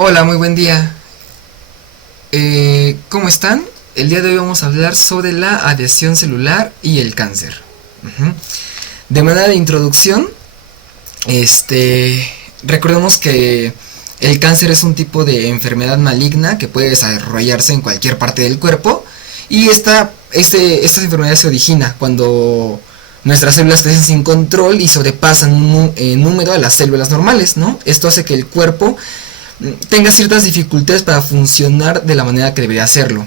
Hola, muy buen día. ¿Cómo están? El día de hoy vamos a hablar sobre la adhesión celular y el cáncer. Ujú. De manera de introducción, recordemos que el cáncer es un tipo de enfermedad maligna que puede desarrollarse en cualquier parte del cuerpo y esta enfermedad se origina cuando nuestras células crecen sin control y sobrepasan en número a las células normales, ¿no? Esto hace que el cuerpo tenga ciertas dificultades para funcionar de la manera que debería hacerlo.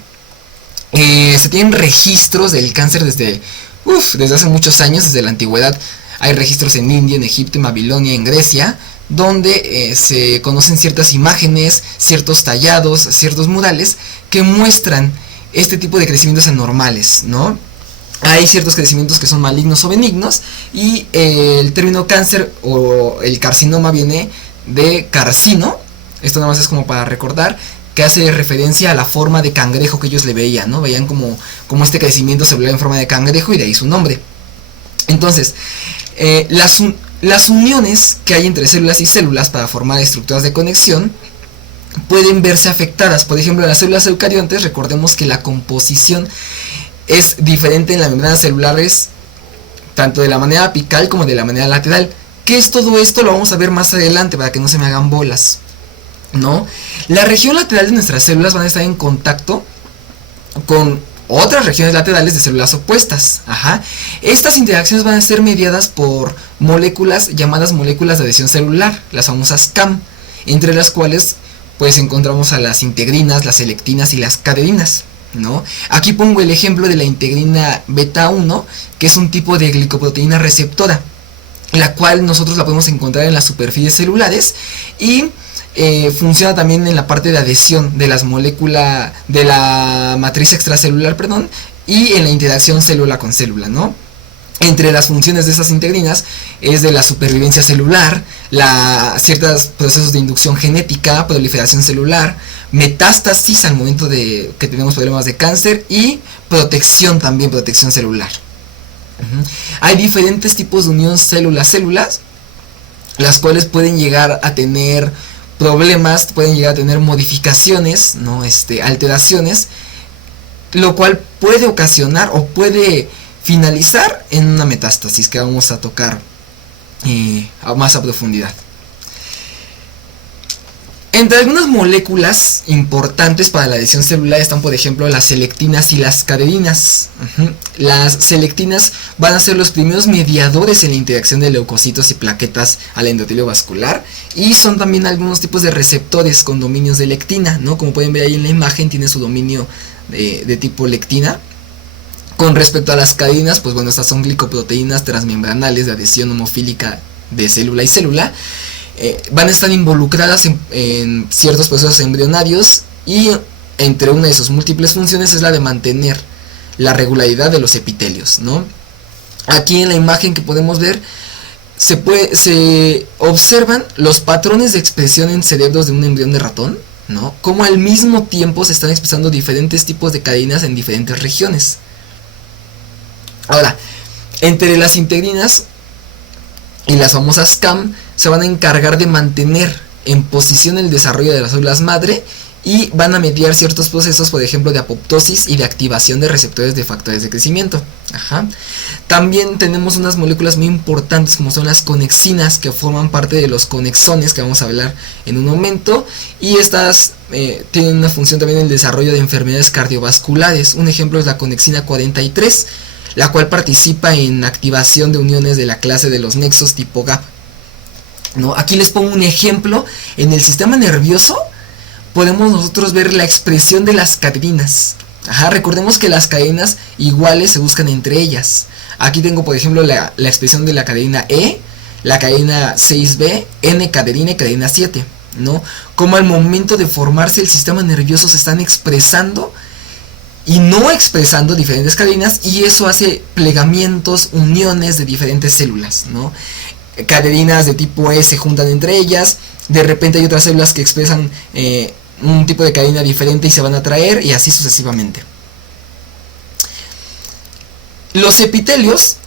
Se tienen registros del cáncer desde hace muchos años, desde la antigüedad. Hay registros en India, en Egipto, en Babilonia, en Grecia, donde se conocen ciertas imágenes, ciertos tallados, ciertos murales que muestran este tipo de crecimientos anormales, ¿no? Hay ciertos crecimientos que son malignos o benignos y el término cáncer o el carcinoma viene de carcino. Esto nada más es como para recordar que hace referencia a la forma de cangrejo que ellos le veían, ¿no? Veían como este crecimiento celular en forma de cangrejo y de ahí su nombre. Entonces, las uniones que hay entre células y células para formar estructuras de conexión pueden verse afectadas. Por ejemplo, en las células eucariontes, recordemos que la composición es diferente en las membranas celulares, tanto de la manera apical como de la manera lateral. ¿Qué es todo esto? Lo vamos a ver más adelante para que no se me hagan bolas, ¿no? La región lateral de nuestras células van a estar en contacto con otras regiones laterales de células opuestas. Estas interacciones van a ser mediadas por moléculas llamadas moléculas de adhesión celular, las famosas CAM, entre las cuales pues encontramos a las integrinas, las selectinas y las caderinas, ¿no? Aquí pongo el ejemplo de la integrina beta 1, que es un tipo de glicoproteína receptora, la cual nosotros la podemos encontrar en las superficies celulares y funciona también en la parte de adhesión de las moléculas de la matriz extracelular, y en la interacción célula con célula, ¿no? Entre las funciones de estas integrinas es de la supervivencia celular, ciertos procesos de inducción genética, proliferación celular, metástasis al momento de que tenemos problemas de cáncer y protección también, protección celular. Hay diferentes tipos de unión células, las cuales pueden llegar a tener problemas, pueden llegar a tener modificaciones, ¿no? Alteraciones, lo cual puede ocasionar o puede finalizar en una metástasis que vamos a tocar más a profundidad. Entre algunas moléculas importantes para la adhesión celular están, por ejemplo, las selectinas y las caderinas. Las selectinas van a ser los primeros mediadores en la interacción de leucocitos y plaquetas al endotelio vascular, y son también algunos tipos de receptores con dominios de lectina, ¿no? Como pueden ver ahí en la imagen, tiene su dominio de tipo lectina. Con respecto a las caderinas, pues bueno, estas son glicoproteínas transmembranales de adhesión homofílica de célula y célula. Van a estar involucradas en ciertos procesos embrionarios, y entre una de sus múltiples funciones es la de mantener la regularidad de los epitelios, ¿no? Aquí en la imagen que podemos ver se observan los patrones de expresión en cerebros de un embrión de ratón, ¿no? Como al mismo tiempo se están expresando diferentes tipos de cadeninas en diferentes regiones. Ahora, entre las integrinas y las famosas CAM se van a encargar de mantener en posición el desarrollo de las células madre y van a mediar ciertos procesos, por ejemplo, de apoptosis y de activación de receptores de factores de crecimiento. También tenemos unas moléculas muy importantes como son las conexinas, que forman parte de los conexones, que vamos a hablar en un momento, y estas tienen una función también en el desarrollo de enfermedades cardiovasculares. Un ejemplo es la conexina 43, la cual participa en activación de uniones de la clase de los nexos tipo GAP, ¿no? Aquí les pongo un ejemplo. En el sistema nervioso podemos nosotros ver la expresión de las cadeninas. Recordemos que las cadenas iguales se buscan entre ellas. Aquí tengo, por ejemplo, la expresión de la cadena E, la cadena 6B, N cadenina y cadena 7, ¿no? Como al momento de formarse el sistema nervioso se están expresando y no expresando diferentes cadenas, y eso hace plegamientos, uniones de diferentes células, ¿no? Cadeninas de tipo E se juntan entre ellas, de repente hay otras células que expresan un tipo de cadena diferente y se van a atraer, y así sucesivamente. Los epitelios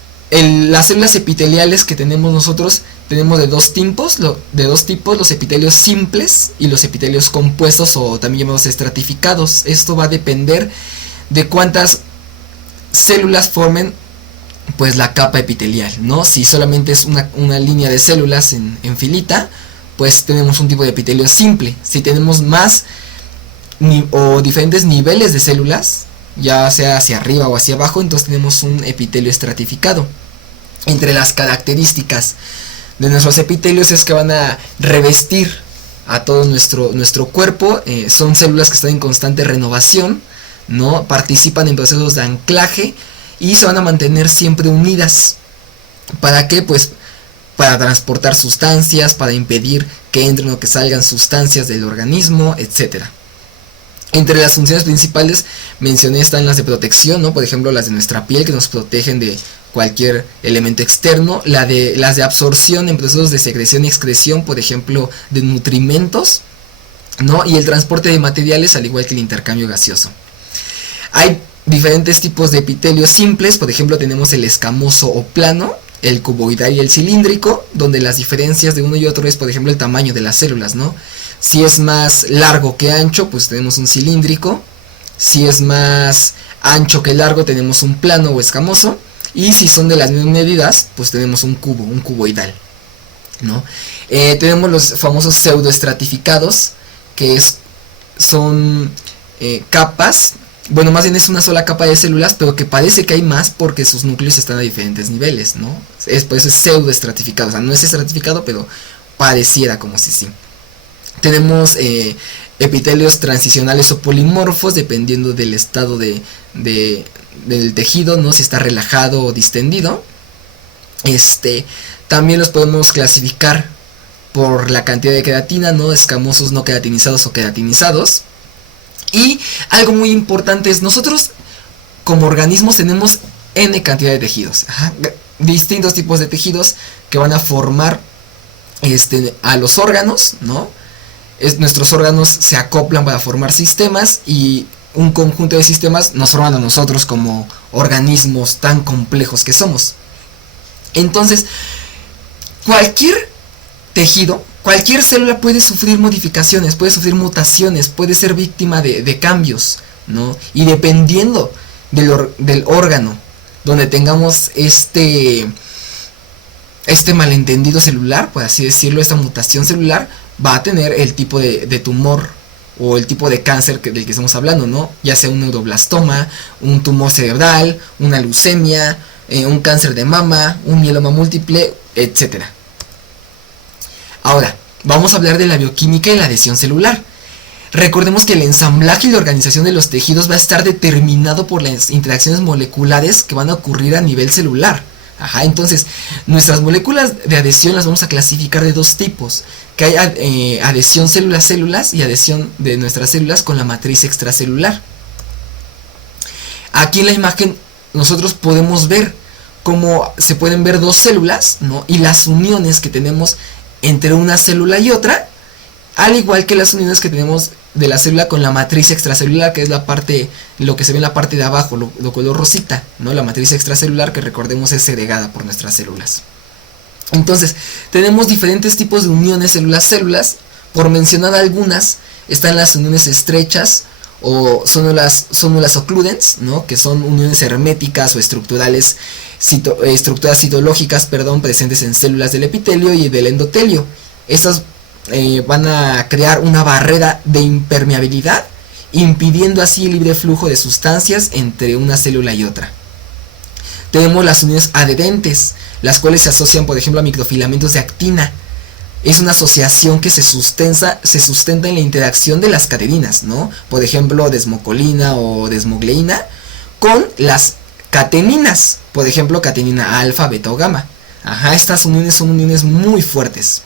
Las células epiteliales que tenemos nosotros tenemos de dos tipos, los epitelios simples y los epitelios compuestos o también llamados estratificados. Esto va a depender de cuántas células formen pues la capa epitelial, ¿no? Si solamente es una línea de células en filita, pues tenemos un tipo de epitelio simple. Si tenemos más o diferentes niveles de células, ya sea hacia arriba o hacia abajo, entonces tenemos un epitelio estratificado. Entre las características de nuestros epitelios es que van a revestir a todo nuestro cuerpo, son células que están en constante renovación, ¿no? Participan en procesos de anclaje y se van a mantener siempre unidas. ¿Para qué? Pues para transportar sustancias, para impedir que entren o que salgan sustancias del organismo, etcétera. Entre las funciones principales mencioné están las de protección, ¿no? Por ejemplo, las de nuestra piel, que nos protegen de cualquier elemento externo. Las de absorción en procesos de secreción y excreción, por ejemplo, de nutrimentos, ¿no? Y el transporte de materiales, al igual que el intercambio gaseoso. Hay diferentes tipos de epitelios simples, por ejemplo, tenemos el escamoso o plano, el cuboidal y el cilíndrico, donde las diferencias de uno y otro es, por ejemplo, el tamaño de las células, ¿no? Si es más largo que ancho, pues tenemos un cilíndrico. Si es más ancho que largo, tenemos un plano o escamoso. Y si son de las mismas medidas, pues tenemos un cuboidal, ¿no? Tenemos los famosos pseudoestratificados, que son capas. Bueno, más bien es una sola capa de células, pero que parece que hay más porque sus núcleos están a diferentes niveles, ¿no? Por eso es pseudoestratificado, o sea, no es estratificado, pero pareciera como si sí. Tenemos epitelios transicionales o polimorfos, dependiendo del estado del tejido, ¿no? Si está relajado o distendido. También los podemos clasificar por la cantidad de queratina, ¿no? Escamosos no queratinizados o queratinizados. Y algo muy importante es, nosotros como organismos tenemos N cantidad de tejidos, distintos tipos de tejidos que van a formar a los órganos, ¿no? Nuestros órganos se acoplan para formar sistemas y un conjunto de sistemas nos forman a nosotros como organismos tan complejos que somos. Entonces, cualquier tejido, cualquier célula puede sufrir modificaciones, puede sufrir mutaciones, puede ser víctima de cambios, ¿no? Y dependiendo del órgano donde tengamos este malentendido celular, por así decirlo, esta mutación celular, va a tener el tipo de tumor o el tipo de cáncer del que estamos hablando, ¿no? Ya sea un neuroblastoma, un tumor cerebral, una leucemia, un cáncer de mama, un mieloma múltiple, etcétera. Ahora, vamos a hablar de la bioquímica y la adhesión celular. Recordemos que el ensamblaje y la organización de los tejidos va a estar determinado por las interacciones moleculares que van a ocurrir a nivel celular. Entonces, nuestras moléculas de adhesión las vamos a clasificar de dos tipos. Que hay adhesión células-células y adhesión de nuestras células con la matriz extracelular. Aquí en la imagen nosotros podemos ver cómo se pueden ver dos células, ¿no? Y las uniones que tenemos entre una célula y otra, al igual que las uniones que tenemos de la célula con la matriz extracelular, que es lo que se ve en la parte de abajo, lo color rosita, ¿no? La matriz extracelular, que recordemos es segregada por nuestras células. Entonces, tenemos diferentes tipos de uniones células-células. Por mencionar algunas, están las uniones estrechas o son las occludens, ¿no? Que son uniones herméticas o estructuras citológicas, presentes en células del epitelio y del endotelio. Estas van a crear una barrera de impermeabilidad, impidiendo así el libre flujo de sustancias entre una célula y otra. Tenemos las uniones adherentes, las cuales se asocian, por ejemplo, a microfilamentos de actina. Es una asociación que se sustenta en la interacción de las cadeninas, ¿no? Por ejemplo, desmocolina o desmogleína con las cateninas, por ejemplo, catenina alfa, beta o gamma. Estas uniones son uniones muy fuertes.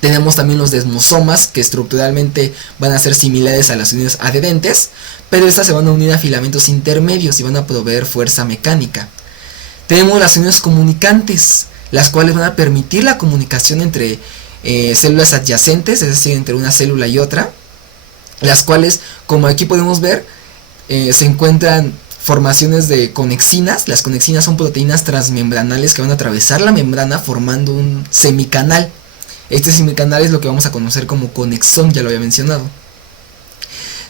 Tenemos también los desmosomas, que estructuralmente van a ser similares a las uniones adherentes, pero estas se van a unir a filamentos intermedios y van a proveer fuerza mecánica. Tenemos las uniones comunicantes, las cuales van a permitir la comunicación entre células adyacentes, es decir, entre una célula y otra, las cuales, como aquí podemos ver, se encuentran formaciones de conexinas. Las conexinas son proteínas transmembranales que van a atravesar la membrana formando un semicanal. Este semicanal es lo que vamos a conocer como conexón, ya lo había mencionado.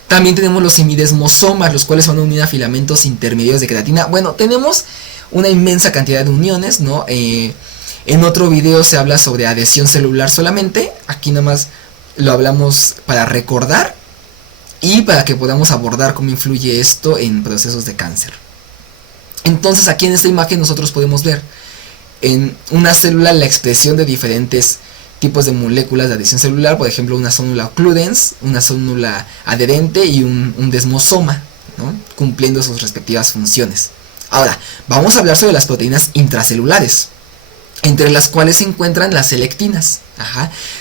También tenemos los semidesmosomas, los cuales van a unir a filamentos intermedios de queratina. Bueno, tenemos una inmensa cantidad de uniones, ¿no? En otro video se habla sobre adhesión celular solamente. Aquí nada más lo hablamos para recordar y para que podamos abordar cómo influye esto en procesos de cáncer. Entonces aquí en esta imagen nosotros podemos ver en una célula la expresión de diferentes tipos de moléculas de adhesión celular, por ejemplo una célula occludens, una célula adherente y un desmosoma, ¿no? Cumpliendo sus respectivas funciones. Ahora, vamos a hablar sobre las proteínas intracelulares, entre las cuales se encuentran las selectinas.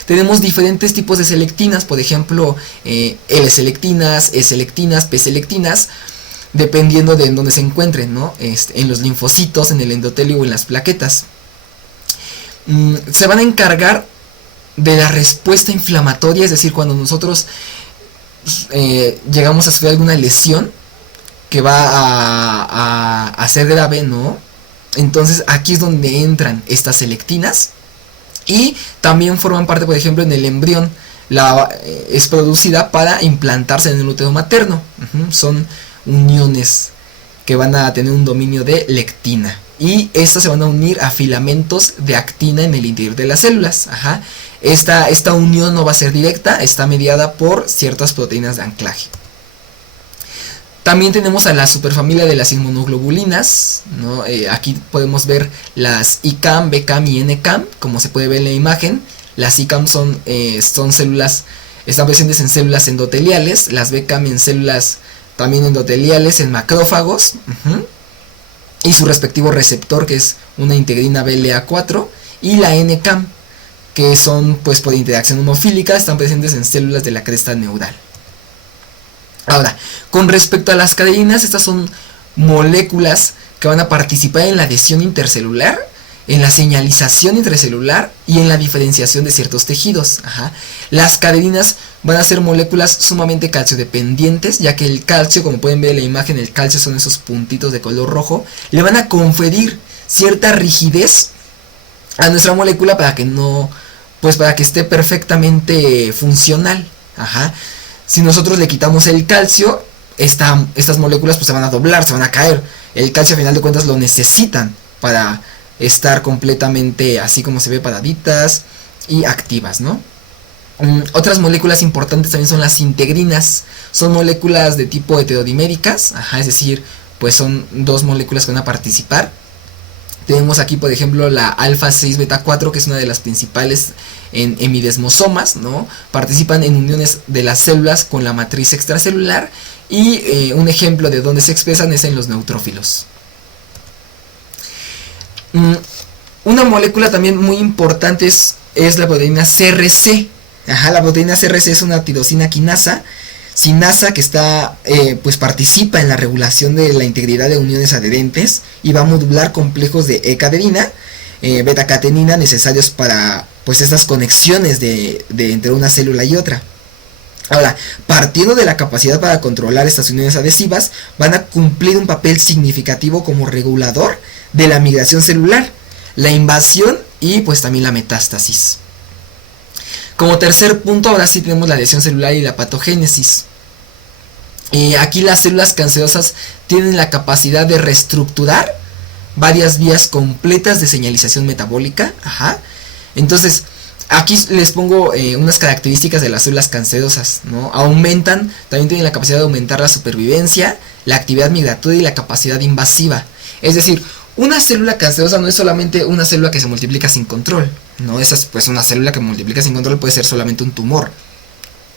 Tenemos diferentes tipos de selectinas, por ejemplo, L-selectinas, E-selectinas, P-selectinas, dependiendo de en dónde se encuentren, ¿no? En los linfocitos, en el endotelio o en las plaquetas. Se van a encargar de la respuesta inflamatoria, es decir, cuando nosotros llegamos a sufrir alguna lesión que va a ser grave, ¿no? Entonces aquí es donde entran estas selectinas y también forman parte, por ejemplo, en el embrión. Es producida para implantarse en el útero materno. Son uniones que van a tener un dominio de lectina y estas se van a unir a filamentos de actina en el interior de las células. Esta unión no va a ser directa, está mediada por ciertas proteínas de anclaje. También tenemos a la superfamilia de las inmunoglobulinas, ¿no? Aquí podemos ver las ICAM, BCAM y NCAM, como se puede ver en la imagen. Las ICAM son células, están presentes en células endoteliales, las BCAM en células también endoteliales, en macrófagos, y su respectivo receptor, que es una integrina BLA4, y la NCAM, que son, pues, por interacción homofílica, están presentes en células de la cresta neural. Ahora, con respecto a las cadeninas, estas son moléculas que van a participar en la adhesión intercelular, en la señalización intracelular y en la diferenciación de ciertos tejidos. Las cadeninas van a ser moléculas sumamente calciodependientes, ya que el calcio, como pueden ver en la imagen, el calcio son esos puntitos de color rojo, le van a conferir cierta rigidez a nuestra molécula para que no, pues para que esté perfectamente funcional. Si nosotros le quitamos el calcio, estas moléculas pues se van a doblar, se van a caer. El calcio a final de cuentas lo necesitan para estar completamente así como se ve, paraditas y activas, ¿no? Otras moléculas importantes también son las integrinas. Son moléculas de tipo heterodiméricas, es decir, pues son dos moléculas que van a participar. Tenemos aquí, por ejemplo, la alfa 6 beta 4, que es una de las principales en hemidesmosomas, ¿no? Participan en uniones de las células con la matriz extracelular y un ejemplo de donde se expresan es en los neutrófilos. Una molécula también muy importante es la proteína CRC. La proteína CRC es una tirosina quinasa, sinasa que pues participa en la regulación de la integridad de uniones adherentes y va a modular complejos de E-cadenina, beta-catenina necesarios para pues estas conexiones entre una célula y otra. Ahora, partiendo de la capacidad para controlar estas uniones adhesivas, van a cumplir un papel significativo como regulador de la migración celular, la invasión y pues también la metástasis. Como tercer punto, ahora sí tenemos la adhesión celular y la patogénesis. Aquí las células cancerosas tienen la capacidad de reestructurar varias vías completas de señalización metabólica. Entonces, aquí les pongo unas características de las células cancerosas, ¿no? También tienen la capacidad de aumentar la supervivencia, la actividad migratoria y la capacidad invasiva. Es decir, una célula cancerosa no es solamente una célula que se multiplica sin control, ¿no? Esa es pues una célula que multiplica sin control, puede ser solamente un tumor.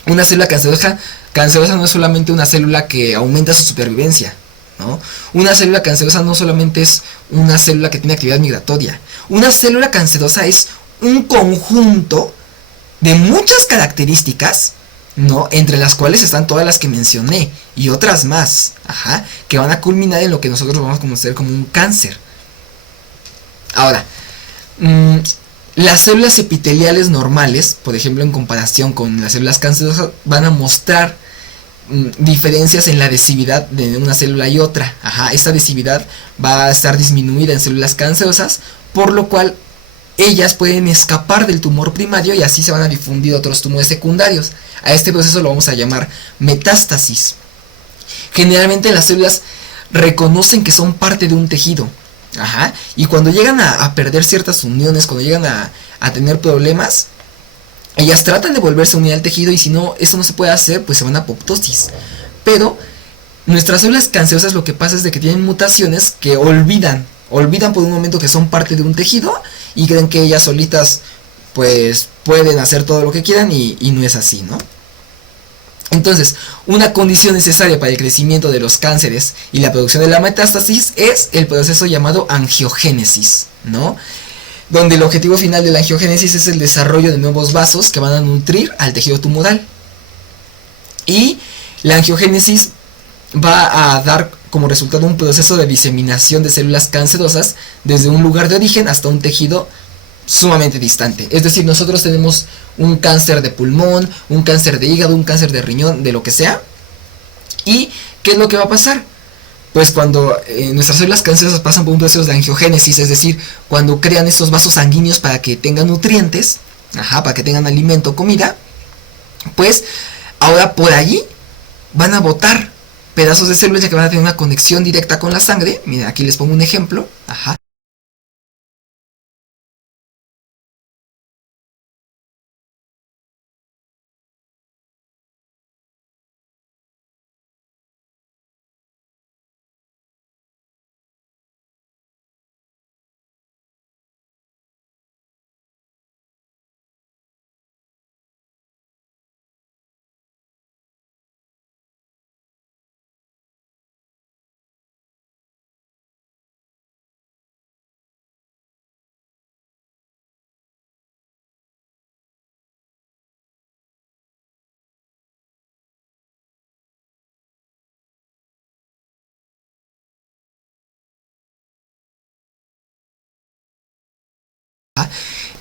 Una célula cancerosa no es solamente una célula que aumenta su supervivencia, ¿no? Una célula cancerosa no solamente es una célula que tiene actividad migratoria. Una célula cancerosa es un conjunto de muchas características, ¿no? Entre las cuales están todas las que mencioné y otras más, que van a culminar en lo que nosotros vamos a conocer como un cáncer. Ahora, las células epiteliales normales, por ejemplo, en comparación con las células cancerosas, van a mostrar diferencias en la adhesividad de una célula y otra. Ajá, esta adhesividad va a estar disminuida en células cancerosas, por lo cual ellas pueden escapar del tumor primario y así se van a difundir otros tumores secundarios. A este proceso lo vamos a llamar metástasis. Generalmente las células reconocen que son parte de un tejido. Ajá, y cuando llegan a perder ciertas uniones, cuando llegan a tener problemas, ellas tratan de volverse a unir al tejido, y si no, eso no se puede hacer, pues se van a apoptosis. Pero nuestras células cancerosas, lo que pasa es de que tienen mutaciones que olvidan por un momento que son parte de un tejido y creen que ellas solitas pues pueden hacer todo lo que quieran, y no es así, ¿no? Entonces, una condición necesaria para el crecimiento de los cánceres y la producción de la metástasis es el proceso llamado angiogénesis, ¿no? Donde el objetivo final de la angiogénesis es el desarrollo de nuevos vasos que van a nutrir al tejido tumoral. Y la angiogénesis va a dar como resultado un proceso de diseminación de células cancerosas desde un lugar de origen hasta un tejido sumamente distante. Es decir, nosotros tenemos un cáncer de pulmón, un cáncer de hígado, un cáncer de riñón, de lo que sea. ¿Y qué es lo que va a pasar? Pues cuando nuestras células cancerosas pasan por un proceso de angiogénesis, es decir, cuando crean estos vasos sanguíneos para que tengan nutrientes, para que tengan alimento, comida, pues ahora por allí van a botar pedazos de células, ya que van a tener una conexión directa con la sangre. Miren, aquí les pongo un ejemplo.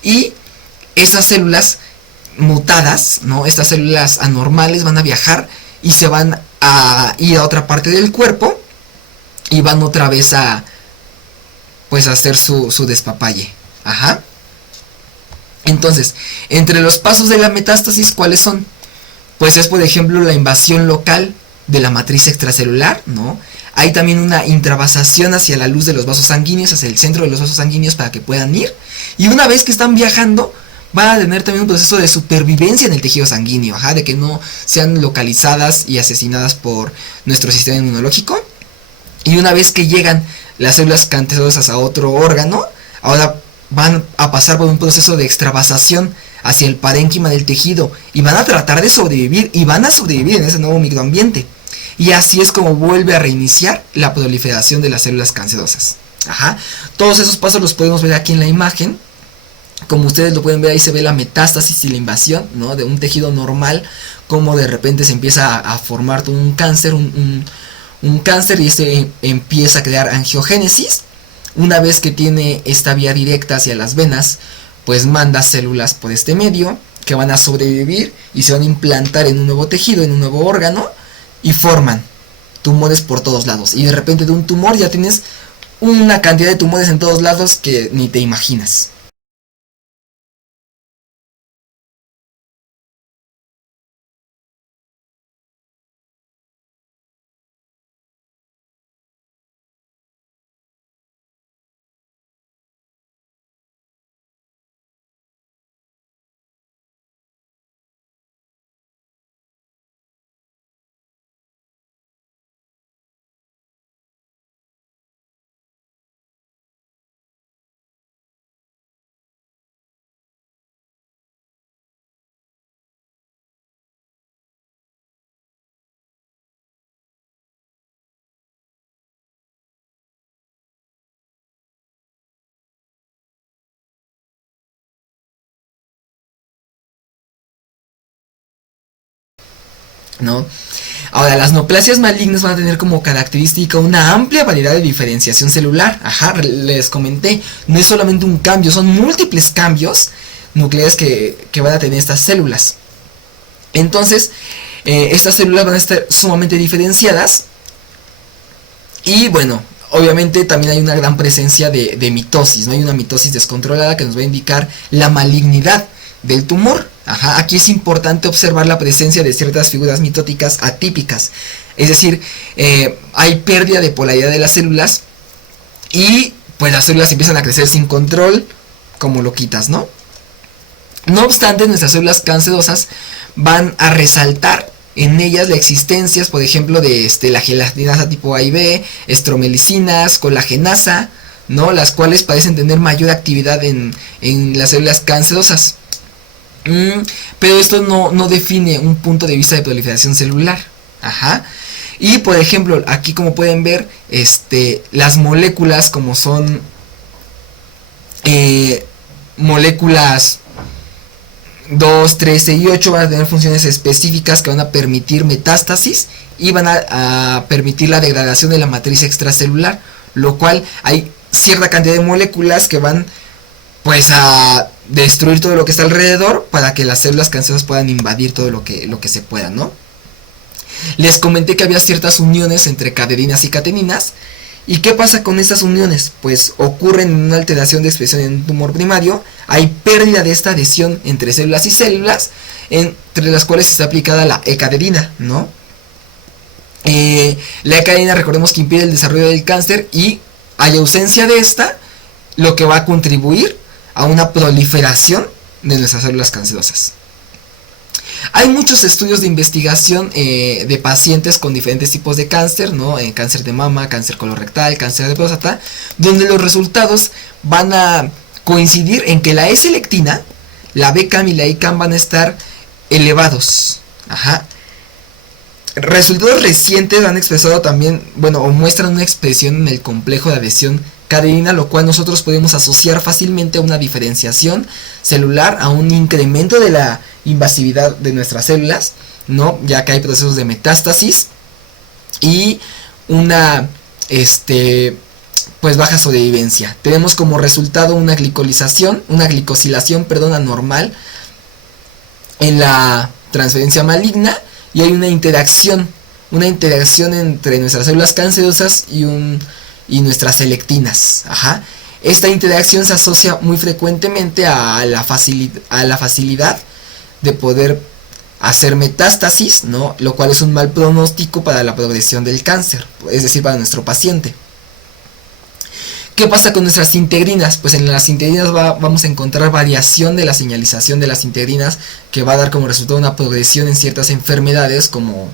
Y esas células mutadas, ¿no? Estas células anormales van a viajar y se van a ir a otra parte del cuerpo y van otra vez a pues a hacer su despapalle. Entonces, entre los pasos de la metástasis, ¿cuáles son? Pues es, por ejemplo, la invasión local de la matriz extracelular, ¿no? Hay también una intravasación hacia la luz de los vasos sanguíneos, hacia el centro de los vasos sanguíneos para que puedan ir. Y una vez que están viajando, van a tener también un proceso de supervivencia en el tejido sanguíneo, de que no sean localizadas y asesinadas por nuestro sistema inmunológico. Y una vez que llegan las células cancerosas a otro órgano, ahora van a pasar por un proceso de extravasación hacia el parénquima del tejido y van a tratar de sobrevivir, y van a sobrevivir en ese nuevo microambiente. Y así es como vuelve a reiniciar la proliferación de las células cancerosas. Todos esos pasos los podemos ver aquí en la imagen. Como ustedes lo pueden ver, ahí se ve la metástasis y la invasión, ¿no? De un tejido normal, como de repente se empieza a formar todo un cáncer, un cáncer, y este empieza a crear angiogénesis. Una vez que tiene esta vía directa hacia las venas, pues manda células por este medio que van a sobrevivir y se van a implantar en un nuevo tejido, en un nuevo órgano, y forman tumores por todos lados. Y de repente de un tumor ya tienes una cantidad de tumores en todos lados que ni te imaginas. ¿No? Ahora, las neoplasias malignas van a tener como característica una amplia variedad de diferenciación celular. Les comenté, no es solamente un cambio, son múltiples cambios nucleares que van a tener estas células. Entonces, Estas células van a estar sumamente diferenciadas. Y bueno, obviamente también hay una gran presencia de mitosis, ¿no? Hay una mitosis descontrolada que nos va a indicar la malignidad del tumor. Ajá, aquí es importante observar la presencia de ciertas figuras mitóticas atípicas. Es decir, hay pérdida de polaridad de las células y pues las células empiezan a crecer sin control, como loquitas, ¿no? No obstante, nuestras células cancerosas van a resaltar en ellas la existencia, por ejemplo, de la gelatinasa tipo A y B, estromelicinas, colagenasa, ¿no? Las cuales parecen tener mayor actividad en las células cancerosas. Pero esto no define un punto de vista de proliferación celular. Ajá. Y por ejemplo, aquí como pueden ver, las moléculas como son moléculas 2, 13 y 8 van a tener funciones específicas que van a permitir metástasis y van a permitir la degradación de la matriz extracelular, lo cual hay cierta cantidad de moléculas que van pues a destruir todo lo que está alrededor para que las células cancerosas puedan invadir todo lo que se pueda, ¿no? Les comenté que había ciertas uniones entre cadeninas y cateninas. ¿Y qué pasa con estas uniones? Pues ocurren una alteración de expresión en un tumor primario, hay pérdida de esta adhesión entre células y células, entre las cuales está aplicada la E-cadenina, ¿no? La E-cadenina, recordemos que impide el desarrollo del cáncer y hay ausencia de esta, lo que va a contribuir a una proliferación de nuestras células cancerosas. Hay muchos estudios de investigación de pacientes con diferentes tipos de cáncer, ¿no? Cáncer de mama, cáncer colorectal, cáncer de próstata, donde los resultados van a coincidir en que la E-selectina, la BCAM y la ICAM van a estar elevados. Ajá. Resultados recientes han expresado también, bueno, o muestran una expresión en el complejo de adhesión cadenina, lo cual nosotros podemos asociar fácilmente a una diferenciación celular, a un incremento de la invasividad de nuestras células, ¿no? Ya que hay procesos de metástasis y una pues baja sobrevivencia. Tenemos como resultado una glicosilación, anormal en la transferencia maligna, y hay una interacción entre nuestras células cancerosas y nuestras selectinas. Ajá. Esta interacción se asocia muy frecuentemente a la facilidad de poder hacer metástasis, ¿no? Lo cual es un mal pronóstico para la progresión del cáncer, es decir, para nuestro paciente. ¿Qué pasa con nuestras integrinas? Pues en las integrinas vamos a encontrar variación de la señalización de las integrinas, que va a dar como resultado una progresión en ciertas enfermedades como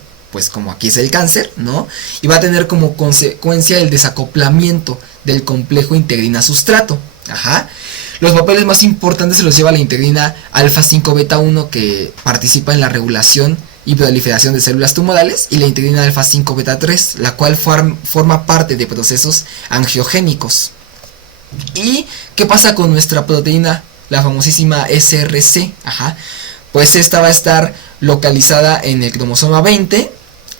aquí es el cáncer, ¿no? Y va a tener como consecuencia el desacoplamiento del complejo integrina-sustrato. Ajá. Los papeles más importantes se los lleva la integrina alfa 5 beta 1, que participa en la regulación y proliferación de células tumorales, y la integrina alfa 5 beta 3, la cual forma parte de procesos angiogénicos. ¿Y qué pasa con nuestra proteína, la famosísima SRC? Ajá. Pues esta va a estar localizada en el cromosoma 20.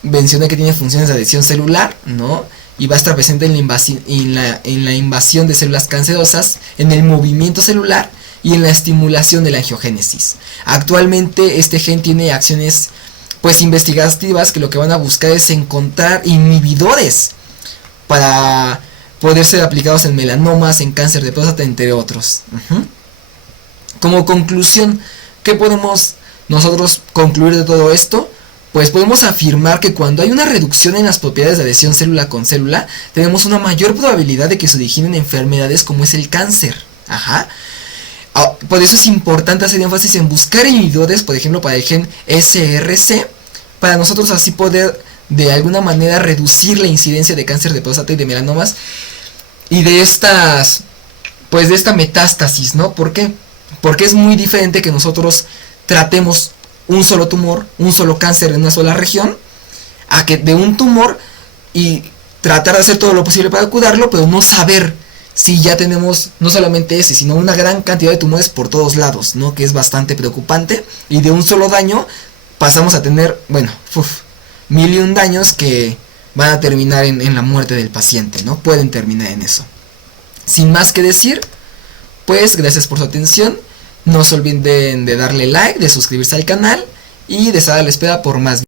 Mencioné que tiene funciones de adhesión celular, ¿no? Y va a estar presente en la invasión de células cancerosas, en el movimiento celular y en la estimulación de la angiogénesis. Actualmente este gen tiene acciones pues investigativas que lo que van a buscar es encontrar inhibidores para poder ser aplicados en melanomas, en cáncer de próstata, entre otros. Como conclusión, ¿qué podemos nosotros concluir de todo esto? Pues podemos afirmar que cuando hay una reducción en las propiedades de adhesión célula con célula, tenemos una mayor probabilidad de que se originen enfermedades como es el cáncer. Ajá. Por eso es importante hacer énfasis en buscar inhibidores, por ejemplo, para el gen SRC, para nosotros así poder de alguna manera reducir la incidencia de cáncer de próstata y de melanomas y de esta metástasis, ¿no? ¿Por qué? Porque es muy diferente que nosotros tratemos un solo tumor, un solo cáncer en una sola región, a que de un tumor y tratar de hacer todo lo posible para curarlo, pero no saber si ya tenemos no solamente ese, sino una gran cantidad de tumores por todos lados, ¿no? Que es bastante preocupante, y de un solo daño pasamos a tener, mil y un daños que van a terminar en la muerte del paciente, ¿no? Pueden terminar en eso. Sin más que decir, pues gracias por su atención. No se olviden de darle like, de suscribirse al canal y de estar a la espera por más videos.